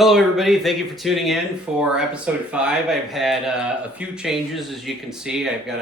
Hello everybody, thank you for tuning in for episode 5. I've had a few changes. As you can see, I've got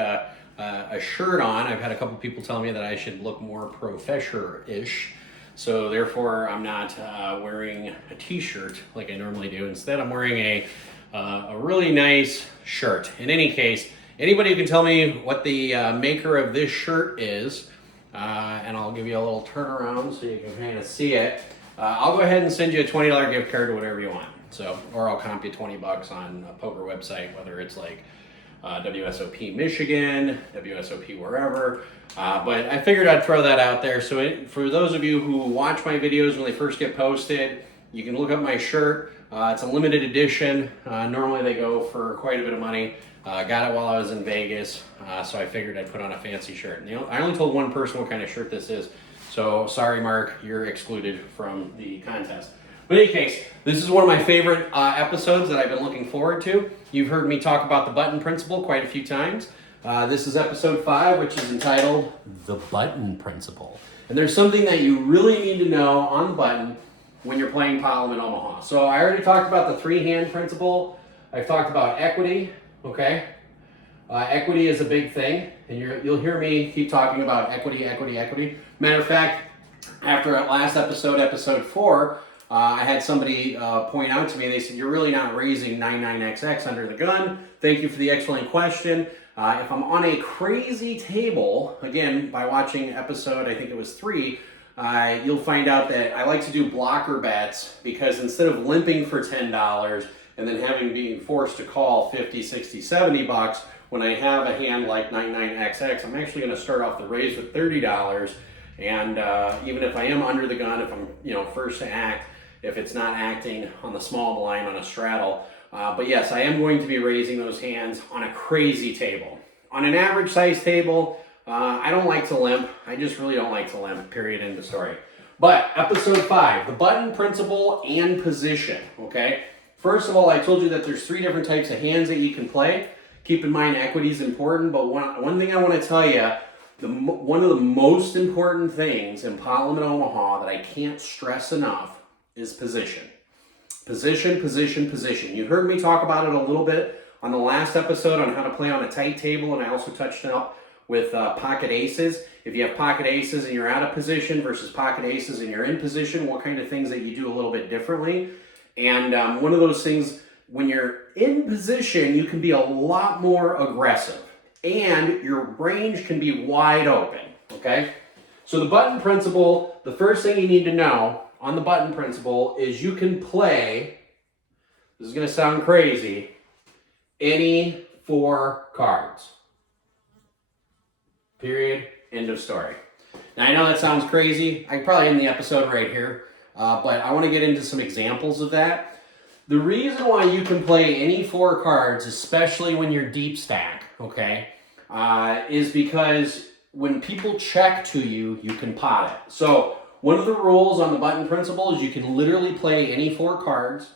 a shirt on. I've had a couple people tell me that I should look more professor-ish, so therefore I'm not wearing a t-shirt like I normally do. Instead I'm wearing a really nice shirt. In any case, anybody who can tell me what the maker of this shirt is, and I'll give you a little turnaround so you can kind of see it. I'll go ahead and send you a $20 gift card to whatever you want. So, or I'll comp you $20 on a poker website, whether it's like WSOP Michigan, WSOP wherever. But I figured I'd throw that out there. So for those of you who watch my videos when they first get posted, you can look up my shirt. It's a limited edition. Normally they go for quite a bit of money. Got it while I was in Vegas, so I figured I'd put on a fancy shirt. And I only told one person what kind of shirt this is. So sorry, Mark, you're excluded from the contest. But in any case, this is one of my favorite episodes that I've been looking forward to. You've heard me talk about the button principle quite a few times. This is episode 5, which is entitled The Button Principle. And there's something that you really need to know on the button when you're playing Parliament Omaha. So I already talked about the 3-hand principle. I've talked about equity, okay? Equity is a big thing, and you'll hear me keep talking about equity. Matter of fact, after last episode, episode 4, I had somebody point out to me, they said, you're really not raising 99XX under the gun. Thank you for the excellent question. If I'm on a crazy table, again, by watching episode, I think it was 3, you'll find out that I like to do blocker bets because instead of limping for $10 and then being forced to call 50, 60, 70 bucks, when I have a hand like 99XX, I'm actually going to start off the raise with $30. And even if I am under the gun, if I'm first to act, if it's not acting on the small blind on a straddle. But yes, I am going to be raising those hands on a crazy table. On an average size table, I don't like to limp. I just really don't like to limp, period, end of story. But episode 5, the button principle and position, okay? First of all, I told you that there's 3 different types of hands that you can play. Keep in mind, equity is important, but one thing I want to tell you, one of the most important things in Parliament Omaha that I can't stress enough is position. Position. You heard me talk about it a little bit on the last episode on how to play on a tight table, and I also touched up with pocket aces. If you have pocket aces and you're out of position versus pocket aces and you're in position, what kind of things that you do a little bit differently. And one of those things, when you're in position, you can be a lot more aggressive and your range can be wide open, okay? So the button principle, the first thing you need to know on the button principle is you can play, this is gonna sound crazy, any 4 cards. Period, end of story. Now I know that sounds crazy. I probably end the episode right here, but I wanna get into some examples of that. The reason why you can play any 4 cards, especially when you're deep stack, okay, is because when people check to you, you can pot it. So one of the rules on the button principle is you can literally play any 4 cards.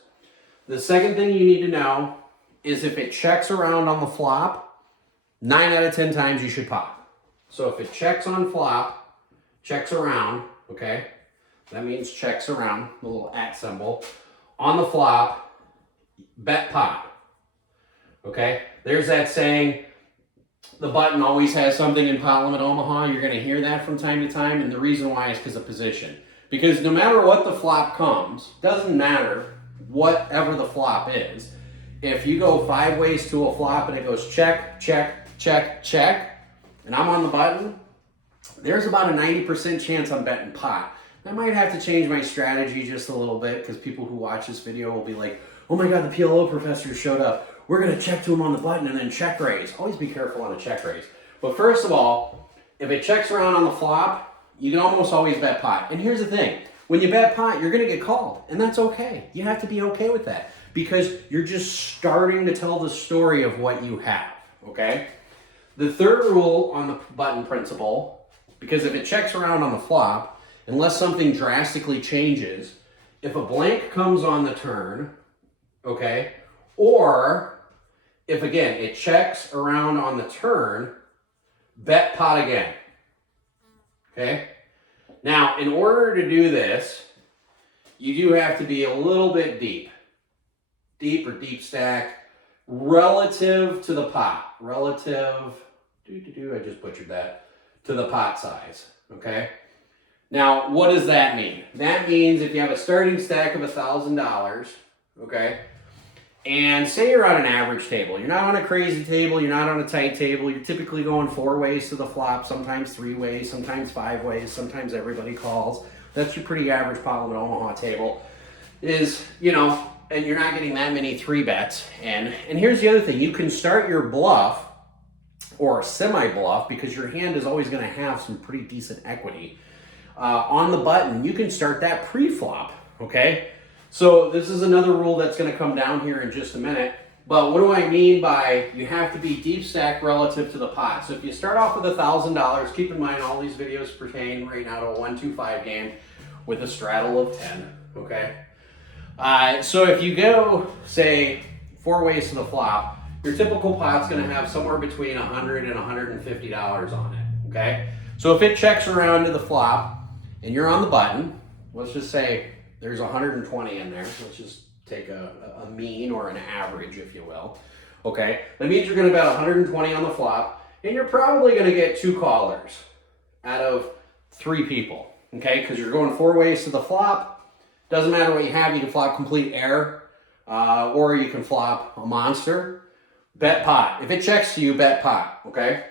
The second thing you need to know is if it checks around on the flop, 9 out of 10 times you should pot. So if it checks on flop, checks around, okay, that means checks around, the little @ symbol. On the flop, bet pot. Okay? There's that saying, the button always has something in Parliament Omaha. You're going to hear that from time to time, and the reason why is because of position. Because no matter what the flop comes, doesn't matter whatever the flop is, if you go 5 ways to a flop and it goes check, check, check, check, and I'm on the button, there's about a 90% chance I'm betting pot. I might have to change my strategy just a little bit because people who watch this video will be like, oh my God, the PLO professor showed up. We're going to check to him on the button and then check raise. Always be careful on a check raise. But first of all, if it checks around on the flop, you can almost always bet pot. And here's the thing. When you bet pot, you're going to get called. And that's okay. You have to be okay with that because you're just starting to tell the story of what you have, okay? The third rule on the button principle, because if it checks around on the flop, unless something drastically changes, if a blank comes on the turn, okay, or if, again, it checks around on the turn, bet pot again, okay? Now, in order to do this, you do have to be a little bit deep. deep or deep stack relative to the pot. Relative, I just butchered that, to the pot size, okay? Now, what does that mean? That means if you have a starting stack of $1,000, okay, and say you're on an average table, you're not on a crazy table, you're not on a tight table, you're typically going 4 ways to the flop, sometimes 3 ways, sometimes 5 ways, sometimes everybody calls. That's your pretty average Parliament Omaha table, is, you know, and you're not getting that many 3 bets. And here's the other thing, you can start your bluff or semi-bluff because your hand is always going to have some pretty decent equity. On the button, you can start that pre-flop, okay? So this is another rule that's going to come down here in just a minute. But what do I mean by you have to be deep stack relative to the pot? So if you start off with $1,000, keep in mind all these videos pertain right now to a 1-2-5 game with a straddle of 10, okay? So if you go, say, 4 ways to the flop, your typical pot's going to have somewhere between $100 and $150 on it, okay? So if it checks around to the flop and you're on the button, let's just say there's 120 in there. Let's just take a mean or an average, if you will. Okay, that means you're going to bet 120 on the flop, and you're probably going to get 2 callers out of 3 people. Okay, because you're going 4 ways to the flop. Doesn't matter what you have. You can flop complete air, or you can flop a monster. Bet pot. If it checks to you, bet pot. Okay.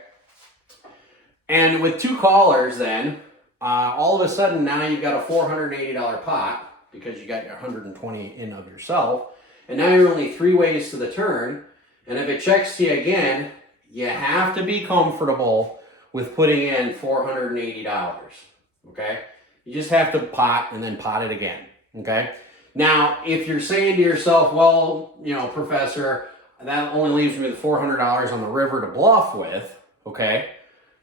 And with 2 callers, then all of a sudden now you've got a $480 pot, because you got your 120 in of yourself, and now you're only 3 ways to the turn, and if it checks to you again, you have to be comfortable with putting in $480, okay? You just have to pot and then pot it again, okay? Now, if you're saying to yourself, well, you know, Professor, that only leaves me with $400 on the river to bluff with, okay?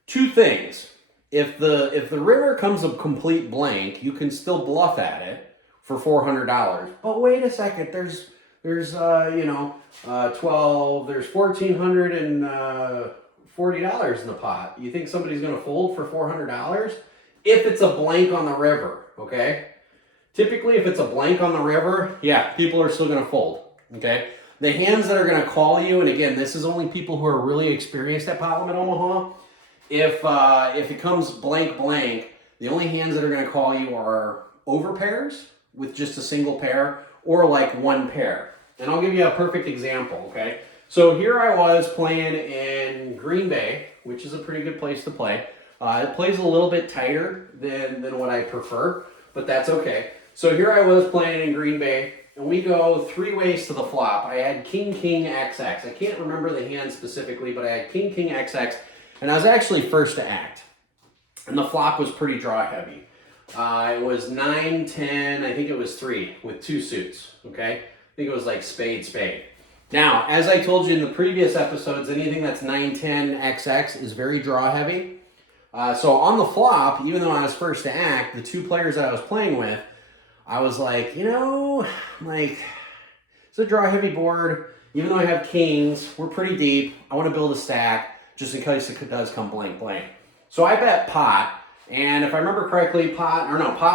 2 things. If the river comes a complete blank, you can still bluff at it for $400. But wait a second, there's you know, 12, there's $1,440 in the pot. You think somebody's going to fold for $400? If it's a blank on the river, okay? Typically, if it's a blank on the river, yeah, people are still going to fold, okay? The hands that are going to call you, and again, this is only people who are really experienced at Parliament Omaha. If it comes blank, the only hands that are going to call you are over pairs with just a single pair, or like 1 pair. And I'll give you a perfect example, okay? So here I was playing in Green Bay, which is a pretty good place to play. It plays a little bit tighter than what I prefer, but that's okay. So here I was playing in Green Bay, and we go 3 ways to the flop. I had King, King, XX. I can't remember the hand specifically, but I had King, King, XX, and I was actually first to act. And the flop was pretty draw heavy. It was 9, 10, I think it was 3 with 2 suits, okay? I think it was like spade, spade. Now, as I told you in the previous episodes, anything that's 9, 10, XX is very draw heavy. So on the flop, even though I was first to act, the 2 players that I was playing with, I was like, you know, like, it's a draw heavy board. Even though I have kings, we're pretty deep. I want to build a stack just in case it does come blank, blank. So I bet pot. And if I remember correctly, pot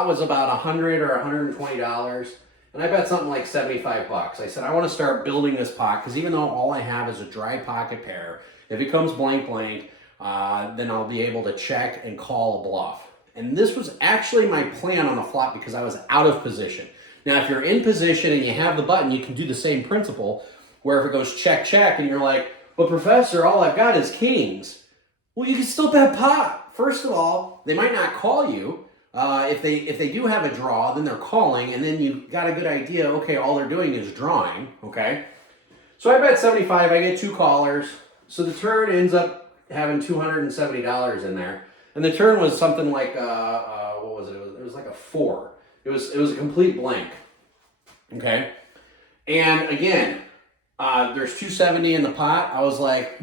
was about $100 or $120. And I bet something like 75 bucks. I said, I want to start building this pot, because even though all I have is a dry pocket pair, if it comes blank, blank, then I'll be able to check and call a bluff. And this was actually my plan on the flop because I was out of position. Now, if you're in position and you have the button, you can do the same principle, where if it goes check, check, and you're like, but Professor, all I've got is kings. Well, you can still bet pot. First of all, they might not call you. If they do have a draw, then they're calling, and then you got a good idea, okay, all they're doing is drawing, okay? So I bet 75, I get 2 callers. So the turn ends up having $270 in there. And the turn was something like, what was it? It was like a 4. It was a complete blank, okay? And again, there's 270 in the pot. I was like,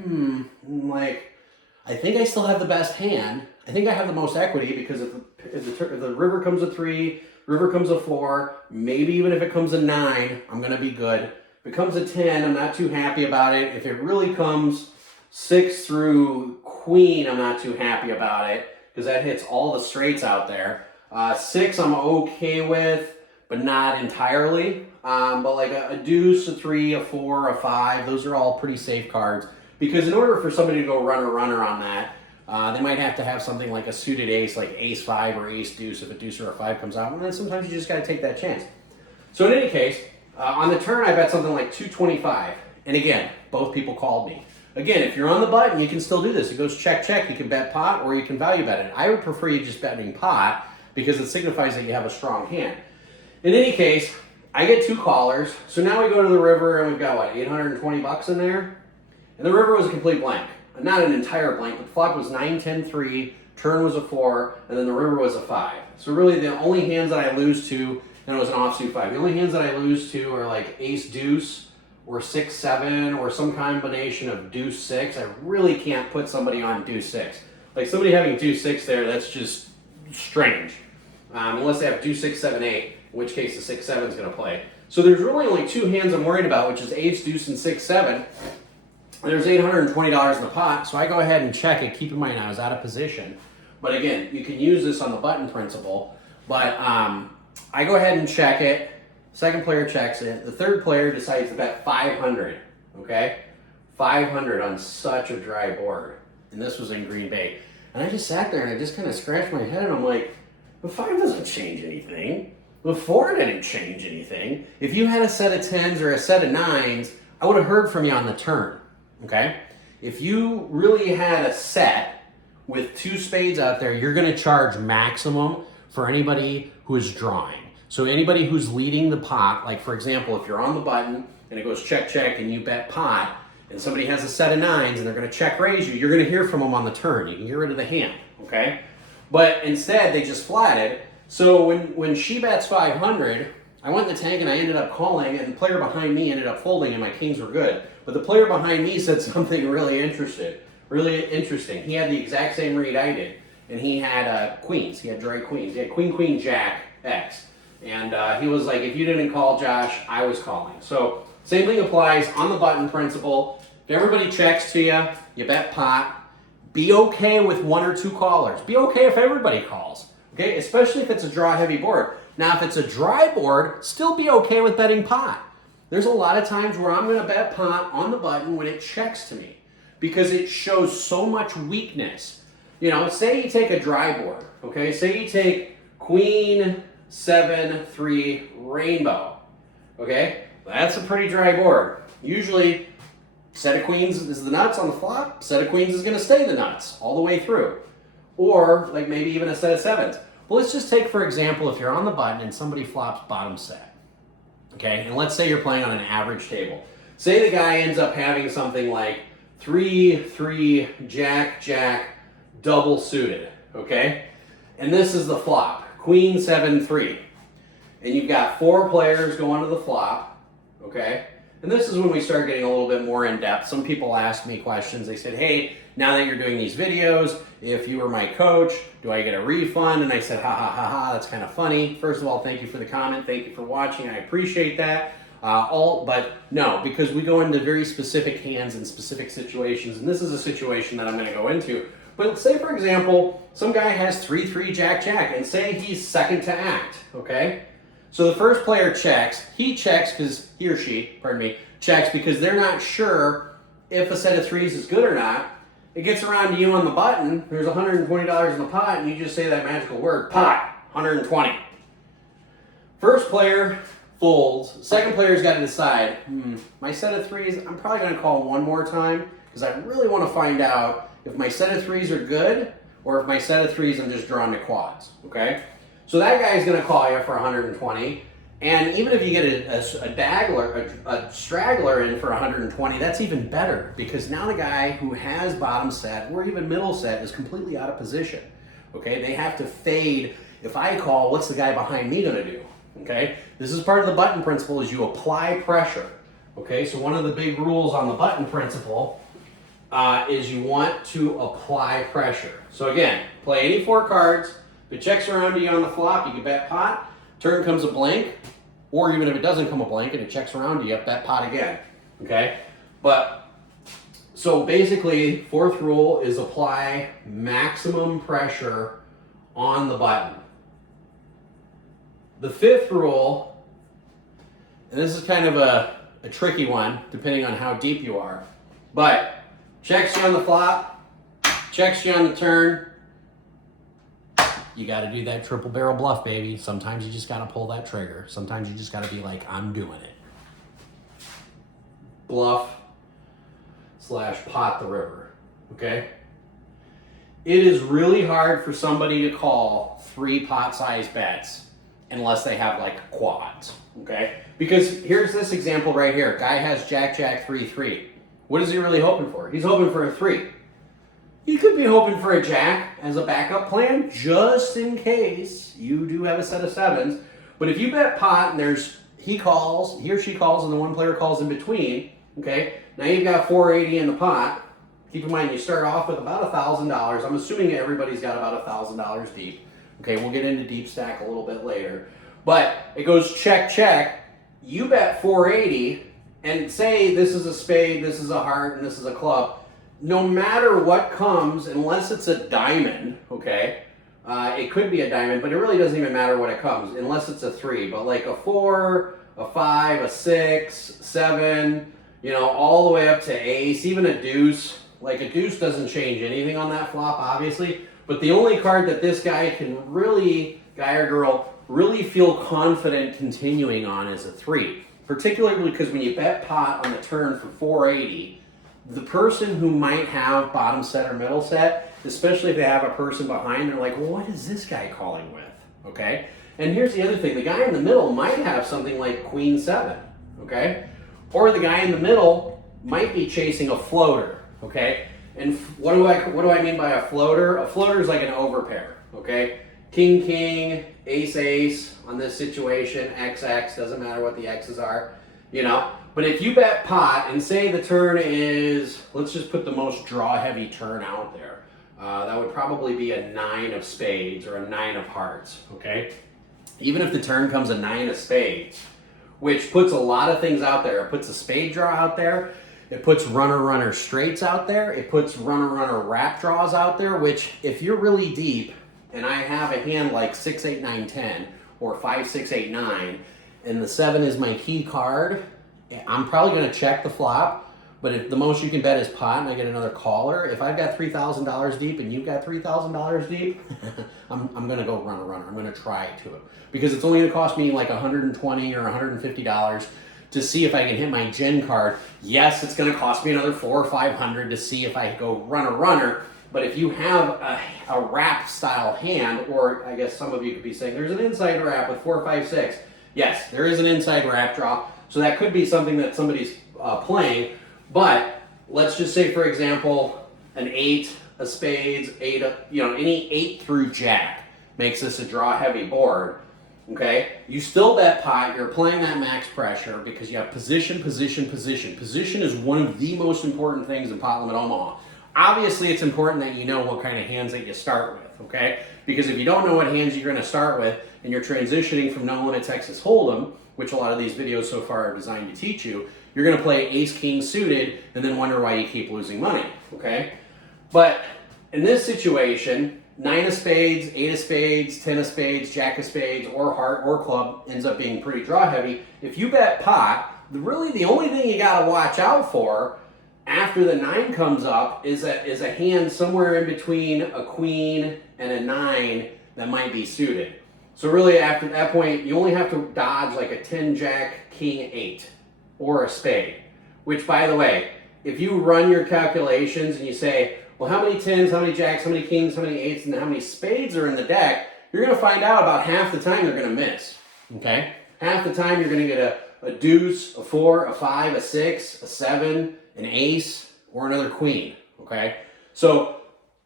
I think I still have the best hand. I think I have the most equity, because if the river comes a 3, river comes a 4, maybe even if it comes a 9, I'm going to be good. If it comes a 10, I'm not too happy about it. If it really comes 6 through queen, I'm not too happy about it, because that hits all the straights out there. 6 I'm okay with, but not entirely. but like a deuce, a 3, a 4, a 5, those are all pretty safe cards. Because in order for somebody to go runner on that, they might have to have something like a suited ace, like ace 5 or ace deuce, if a deuce or a 5 comes out. And then sometimes you just got to take that chance. So in any case, on the turn, I bet something like 225. And again, both people called me. Again, if you're on the button, you can still do this. It goes check, check. You can bet pot or you can value bet it. I would prefer you just betting pot because it signifies that you have a strong hand. In any case, I get 2 callers. So now we go to the river and we've got, what, 820 bucks in there? And the river was a complete blank. Not an entire blank, but the flop was 9, 10, 3, turn was a 4, and then the river was a 5. So really the only hands that I lose to, and it was an offsuit 5, the only hands that I lose to are like ace deuce, or 6, 7, or some combination of deuce 6. I really can't put somebody on deuce 6. Like somebody having deuce 6 there, that's just strange. Unless they have deuce 6, 7, 8, in which case the 6, 7 is going to play. So there's really only 2 hands I'm worried about, which is ace, deuce, and 6, 7. There's $820 in the pot, so I go ahead and check it. Keep in mind I was out of position. But again, you can use this on the button principle. But I go ahead and check it. Second player checks it. The third player decides to bet 500, okay? 500 on such a dry board. And this was in Green Bay. And I just sat there and I just kind of scratched my head and I'm like, the 5 doesn't change anything. The 4 didn't change anything. If you had a set of 10s or a set of 9s, I would have heard from you on the turn, okay? If you really had a set with 2 spades out there, you're gonna charge maximum for anybody who is drawing. So anybody who's leading the pot, like for example, if you're on the button and it goes check, check, and you bet pot, and somebody has a set of 9s and they're gonna check raise you, you're gonna hear from them on the turn. You can get rid of the hand, okay? But instead, they just flatted. So when she bets 500, I went in the tank and I ended up calling, and the player behind me ended up folding, and my kings were good. But the player behind me said something really interesting. He had the exact same read I did, and he had queens. He had dry queens. He had queen, queen, jack, X. And he was like, if you didn't call, Josh, I was calling. So same thing applies on the button principle. If everybody checks to you, you bet pot. Be okay with 1 or 2 callers. Be okay if everybody calls, okay? Especially if it's a draw heavy board. Now, if it's a dry board, still be okay with betting pot. There's a lot of times where I'm gonna bet pot on the button when it checks to me because it shows so much weakness. You know, say you take a dry board, okay? Say you take queen, 7, 3, rainbow, okay? That's a pretty dry board. Usually, set of queens is the nuts on the flop, set of queens is gonna stay the nuts all the way through. Or, like maybe even a set of 7s. Well, let's just take, for example, if you're on the button and somebody flops bottom set, okay? And let's say you're playing on an average table. Say the guy ends up having something like 3, 3, jack, jack, double suited, okay? And this is the flop. Queen, 7, 3. And you've got 4 players going to the flop, okay? And this is when we start getting a little bit more in depth. Some people asked me questions. They said, hey, now that you're doing these videos, if you were my coach, do I get a refund? And I said, ha, ha, ha, ha, that's kind of funny. First of all, thank you for the comment. Thank you for watching. I appreciate that. But no, because we go into very specific hands and specific situations. And this is a situation that I'm going to go into. But say, for example, some guy has 3, 3, jack, jack, and say he's second to act, okay? So the first player checks. He checks because he or she, pardon me, checks because they're not sure if a set of 3s is good or not. It gets around to you on the button. There's $120 in the pot, and you just say that magical word, pot, 120. First player folds. Second player's got to decide, my set of 3s, I'm probably going to call one more time because I really want to find out if my set of 3s are good or if my set of 3s I'm just drawing to quads, okay? So that guy's going to call you for 120, and even if you get a straggler in for 120, that's even better because now the guy who has bottom set or even middle set is completely out of position, okay? They have to fade. If I call, what's the guy behind me going to do, okay? This is part of the button principle is you apply pressure, okay? So one of the big rules on the button principle is you want to apply pressure. So again, play any 4 cards. If it checks around to you on the flop, you can bet pot. Turn comes a blank, or even if it doesn't come a blank and it checks around to you, bet pot again, okay? But, so basically, 4th rule is apply maximum pressure on the button. The 5th rule and this is kind of a tricky one, depending on how deep you are, but checks you on the flop, checks you on the turn. You got to do that triple barrel bluff, baby. Sometimes you just got to pull that trigger. Sometimes you just got to be like, I'm doing it. Bluff / pot the river, okay? It is really hard for somebody to call 3 pot-sized bets unless they have like quads, okay? Because here's this example right here. Guy has Jack, 3-3. What is he really hoping for? He's hoping for a 3. He could be hoping for a jack as a backup plan, just in case you do have a set of 7s. But if you bet pot and he or she calls, and the one player calls in between, okay? Now you've got 480 in the pot. Keep in mind, you start off with about $1,000. I'm assuming everybody's got about $1,000 deep. Okay, we'll get into deep stack a little bit later. But it goes check, check. You bet 480, and say this is a spade, this is a heart, and this is a club. No matter what comes, unless it's a diamond, okay? It could be a diamond, but it really doesn't even matter what it comes, unless it's a 3. But like a 4, a 5, a 6, 7, you know, all the way up to ace, even a deuce. Like a deuce doesn't change anything on that flop, obviously. But the only card that this guy can really, guy or girl, really feel confident continuing on is a 3. Particularly because when you bet pot on the turn for 480, the person who might have bottom set or middle set, especially if they have a person behind, they're like, well, what is this guy calling with? Okay? And here's the other thing. The guy in the middle might have something like queen 7, okay? Or the guy in the middle might be chasing a floater, okay? And what do I mean by a floater? A floater is like an overpair, okay? King, king, ace, ace on this situation, XX, doesn't matter what the X's are, you know? But if you bet pot and say the turn is, let's just put the most draw-heavy turn out there. That would probably be a 9 of spades or a 9 of hearts, okay? Even if the turn comes a 9 of spades, which puts a lot of things out there. It puts a spade draw out there. It puts runner straights out there. It puts runner wrap draws out there, which if you're really deep, and I have a hand like 6, 8, 9, 10, or 5, 6, 8, 9, and the 7 is my key card, I'm probably going to check the flop, but if the most you can bet is pot and I get another caller, if I've got $3,000 deep and you've got $3,000 deep, I'm going to go runner. I'm going to try to it. Because it's only going to cost me like $120 or $150 to see if I can hit my gen card. Yes, it's going to cost me another $400 or $500 to see if I go runner. But if you have a wrap style hand, or I guess some of you could be saying, there's an inside wrap with 4, 5, 6. Yes, there is an inside wrap draw. So that could be something that somebody's playing, but let's just say, for example, an 8 of spades, 8 of, you know, any 8 through jack makes this a draw-heavy board, okay? You still bet pot, you're playing that max pressure because you have position. Position is one of the most important things in pot limit Omaha. Obviously, it's important that you know what kind of hands that you start with, okay? Because if you don't know what hands you're going to start with and you're transitioning from no limit Texas Hold'em, which a lot of these videos so far are designed to teach you, you're going to play ace-king suited and then wonder why you keep losing money, okay? But in this situation, 9 of spades, 8 of spades, 10 of spades, jack of spades, or heart or club ends up being pretty draw-heavy. If you bet pot, really the only thing you got to watch out for after the 9 comes up is a hand somewhere in between a queen and a 9 that might be suited. So really after that point, you only have to dodge like a 10 jack, king 8, or a spade. Which, by the way, if you run your calculations and you say, well, how many 10s, how many jacks, how many kings, how many 8s, and how many spades are in the deck, you're going to find out about half the time you're going to miss, okay? Half the time you're going to get a deuce, a 4, a 5, a 6, a 7, an ace, or another queen, okay? So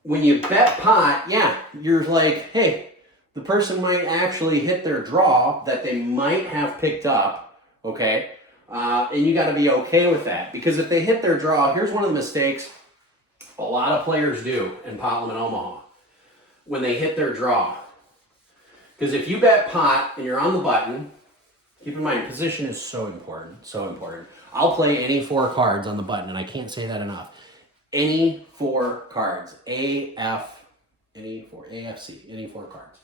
when you bet pot, yeah, you're like, hey, the person might actually hit their draw that they might have picked up, okay? And you got to be okay with that. Because if they hit their draw, here's one of the mistakes a lot of players do in pot limit Omaha when they hit their draw. Because if you bet pot and you're on the button, keep in mind, position is so important, so important. I'll play any 4 cards on the button, and I can't say that enough. Any 4 cards, A, F, any 4, A, F, C, any 4 cards.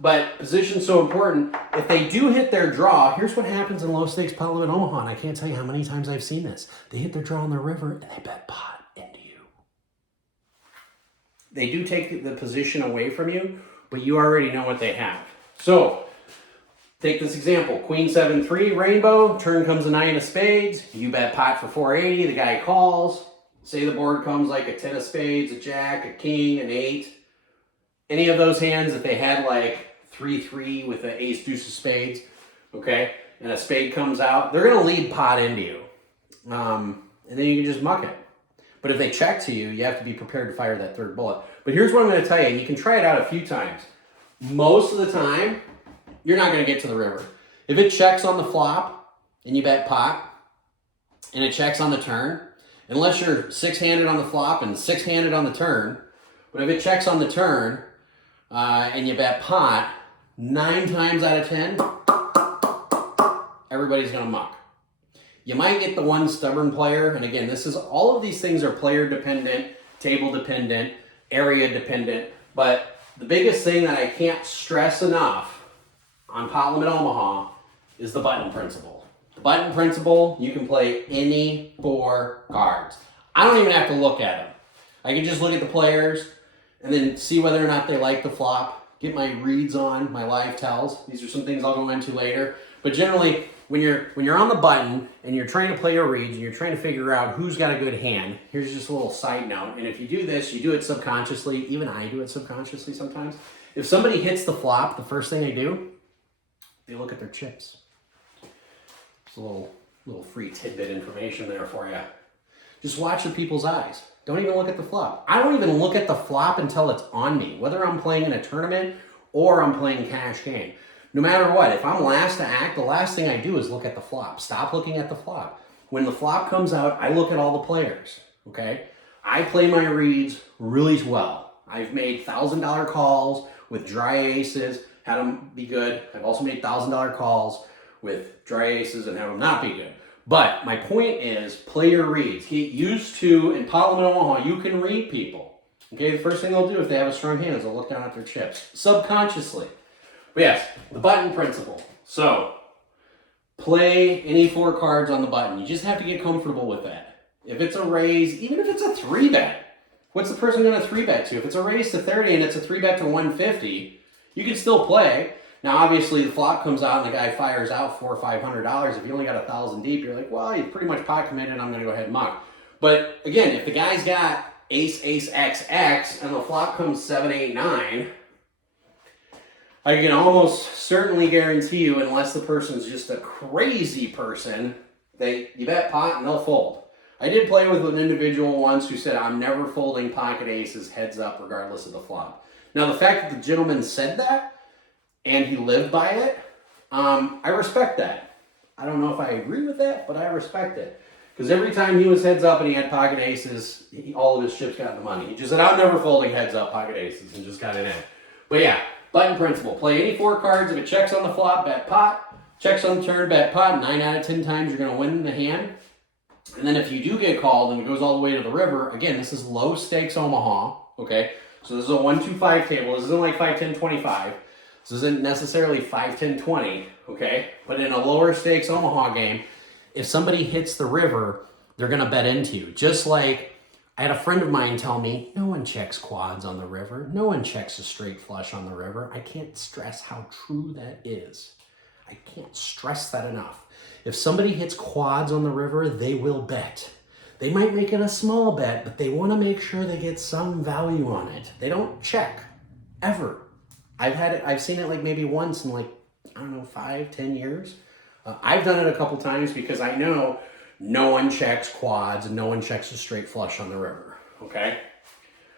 But position's so important. If they do hit their draw, here's what happens in low stakes Parliament Omaha, and I can't tell you how many times I've seen this. They hit their draw on the river, and they bet pot into you. They do take the position away from you, but you already know what they have. So, take this example. Queen 7-3, rainbow, turn comes a 9 of spades. You bet pot for 480, the guy calls. Say the board comes like a 10 of spades, a jack, a king, an 8. Any of those hands, if they had like 3-3 with an ace deuce of spades, okay, and a spade comes out, they're going to lead pot into you. And then you can just muck it. But if they check to you, you have to be prepared to fire that third bullet. But here's what I'm going to tell you, and you can try it out a few times. Most of the time, you're not going to get to the river. If it checks on the flop and you bet pot, and it checks on the turn, unless you're six-handed on the flop and six-handed on the turn, but if it checks on the turn and you bet pot, 9 times out of 10, everybody's going to muck. You might get the one stubborn player, and again, all of these things are player dependent, table dependent, area dependent, but the biggest thing that I can't stress enough on Parliament Omaha is the button principle. The button principle, you can play any 4 cards. I don't even have to look at them. I can just look at the players and then see whether or not they like the flop, get my reads on, my live tells. These are some things I'll go into later. But generally, when you're on the button and you're trying to play your reads and you're trying to figure out who's got a good hand, here's just a little side note. And if you do this, you do it subconsciously. Even I do it subconsciously sometimes. If somebody hits the flop, the first thing they do, they look at their chips. It's a little free tidbit information there for you. Just watch the people's eyes. Don't even look at the flop. I don't even look at the flop until it's on me, whether I'm playing in a tournament or I'm playing cash game. No matter what, if I'm last to act, the last thing I do is look at the flop. Stop looking at the flop. When the flop comes out, I look at all the players, okay? I play my reads really well. I've made $1,000 calls with dry aces, had them be good. I've also made $1,000 calls with dry aces and have them not be good. But my point is, play your reads. Get used to, in Parliament Omaha, you can read people. Okay, the first thing they'll do if they have a strong hand is they'll look down at their chips, subconsciously. But yes, the button principle. So, play any 4 cards on the button. You just have to get comfortable with that. If it's a raise, even if it's a 3-bet, what's the person going to 3-bet to? If it's a raise to 30 and it's a 3-bet to 150, you can still play. Now, obviously, the flop comes out and the guy fires out $400 or $500. If you only got 1,000 deep, you're like, well, you've pretty much pot committed. I'm going to go ahead and muck. But again, if the guy's got ace, ace, X, X, and the flop comes 7, 8, 9, I can almost certainly guarantee you, unless the person's just a crazy person, you bet pot and they'll fold. I did play with an individual once who said, I'm never folding pocket aces heads up regardless of the flop. Now, the fact that the gentleman said that, and he lived by it, I respect that. I don't know if I agree with that, but I respect it. Because every time he was heads up and he had pocket aces, all of his chips got the money. He just said, I'm never folding heads up pocket aces, and just got it in. But yeah, button principle. Play any 4 cards. If it checks on the flop, bet pot. Checks on the turn, bet pot. 9 out of 10 times you're going to win the hand. And then if you do get called and it goes all the way to the river, again, this is low stakes Omaha, okay? So this is a 1-2-5 table. This isn't like 5-10-25. This isn't necessarily 5-10-20, okay? But in a lower stakes Omaha game, if somebody hits the river, they're going to bet into you. Just like I had a friend of mine tell me, no one checks quads on the river. No one checks a straight flush on the river. I can't stress how true that is. I can't stress that enough. If somebody hits quads on the river, they will bet. They might make it a small bet, but they want to make sure they get some value on it. They don't check, ever. I've seen it like maybe once in like, I don't know, 5-10 years. I've done it a couple times because I know no one checks quads and no one checks a straight flush on the river, okay?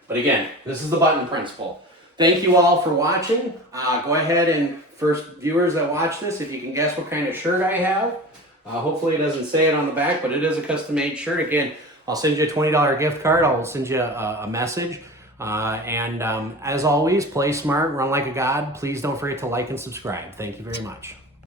But again, this is the button principle. Thank you all for watching. Go ahead and first viewers that watch this, if you can guess what kind of shirt I have. Hopefully it doesn't say it on the back, but it is a custom-made shirt. Again, I'll send you a $20 gift card. I'll send you a message. As always, play smart, run like a god. Please don't forget to like and subscribe. Thank you very much.